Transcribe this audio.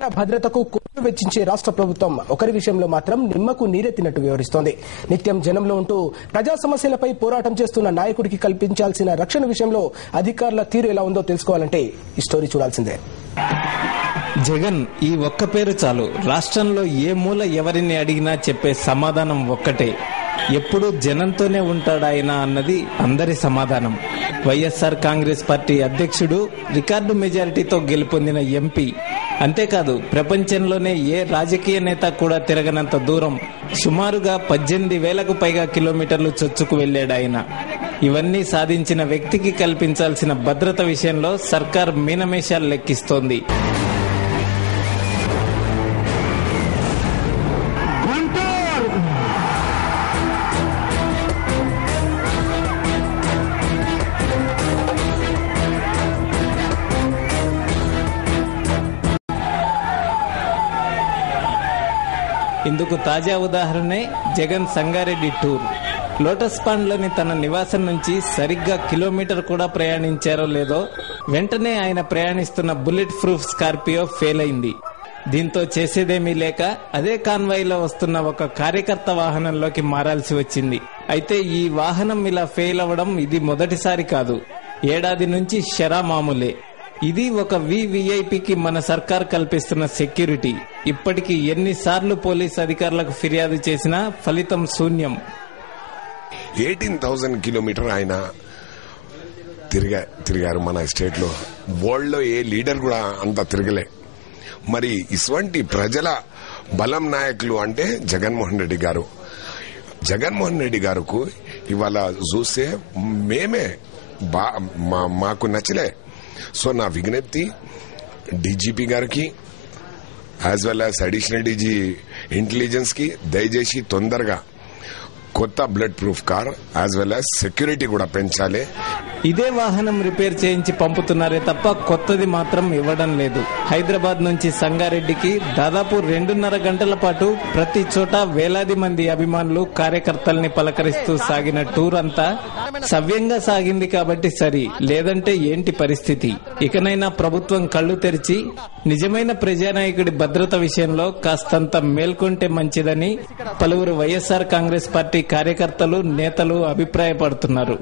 భద్రతకు కోట్లు వెచ్చించే రాష్ట్ర ప్రభుత్వం ఒకరి విషయంలో మాత్రం నిమ్మకు నీరెత్తినట్టు వ్యవహరిస్తోంది. నిత్యం జనంలో ఉంటూ ప్రజా సమస్యలపై పోరాటం చేస్తున్న నాయకుడికి కల్పించాల్సిన రక్షణ విషయంలో అధికారుల తీరు ఎలా ఉందో తెలుసుకోవాలంటే ఈ స్టోరీ చూడాల్సిందే. జగన్ ఈ ఒక్క పేరు చాలు. రాష్ట్రంలో ఏ మూల ఎవరిని అడిగినా చెప్పే సమాధానం ఒక్కటే, ఎప్పుడూ జనంతోనే ఉంటాడాయన అన్నది అందరి సమాధానం. వైఎస్ఆర్ కాంగ్రెస్ పార్టీ అధ్యక్షుడు, రికార్డు మెజారిటీతో గెలుపొందిన ఎంపీ. అంతేకాదు, ప్రపంచంలోనే ఏ రాజకీయ నేత కూడా తిరగనంత దూరం సుమారుగా 18,000కు పైగా కిలోమీటర్లు చొచ్చుకు వెళ్లాడాయన. ఇవన్నీ సాధించిన వ్యక్తికి కల్పించాల్సిన భద్రత విషయంలో సర్కార్ మీనమేషాలు లెక్కిస్తోంది. ఇందుకు తాజా ఉదాహరణే జగన్ సంగారెడ్డి టూర్. లోటస్ పాండ్లోని తన నివాసం నుంచి సరిగ్గా కిలోమీటర్ కూడా ప్రయాణించారో లేదో వెంటనే ఆయన ప్రయాణిస్తున్న బుల్లెట్ ప్రూఫ్ స్కార్పియో ఫెయిల్ అయింది. దీంతో చేసేదేమీ లేక అదే కాన్వాయ్లో వస్తున్న ఒక కార్యకర్త వాహనంలోకి మారాల్సి వచ్చింది. అయితే ఈ వాహనం ఇలా ఫెయిల్ అవ్వడం ఇది మొదటిసారి కాదు. ఏడాది నుంచి షరా మామూలే. ఇది ఒక వివిఐపికి మన సర్కార్ కల్పిస్తున్న సెక్యూరిటీ. ఇప్పటికీ ఎన్నిసార్లు పోలీస్ అధికారులకు ఫిర్యాదు చేసినా ఫలితం శూన్యం. 18,000 కిలోమీటర్ ఆయన తిరిగారు మన స్టేట్ లో. వరల్డ్ లో ఏ లీడర్ కూడా అంత తిరగలే. మరి ఇటువంటి ప్రజల బలం నాయకులు అంటే జగన్మోహన్ రెడ్డి గారు. జగన్మోహన్ రెడ్డి గారుకు ఇవాళ చూస్తే మేమే మాకు నచ్చలే. సో నా విజ్ఞప్తి డీజీపీ గారికి as well as additional DG intelligence కి దయచేసి తొందరగా కొత్త blood proof car as well as security కూడా పెంచాలి. ఇదే వాహనం రిపేర్ చేయించి పంపుతున్నారే తప్ప కొత్తది మాత్రం ఇవ్వడం లేదు. హైదరాబాద్ నుంచి సంగారెడ్డికి దాదాపు 2.5 గంటల పాటు ప్రతి చోట వేలాది మంది అభిమానులు, కార్యకర్తల్ని పలకరిస్తూ సాగిన టూర్ అంతా సవ్యంగా సాగింది కాబట్టి సరి. లేదంటే ఏంటి పరిస్థితి? ఇకనైనా ప్రభుత్వం కళ్లు తెరిచి నిజమైన ప్రజానాయకుడి భద్రత విషయంలో కాస్తంత మేల్కొంటే మంచిదని పలువురు వైఎస్ఆర్ కాంగ్రెస్ పార్టీ కార్యకర్తలు, నేతలు అభిప్రాయపడుతున్నారు.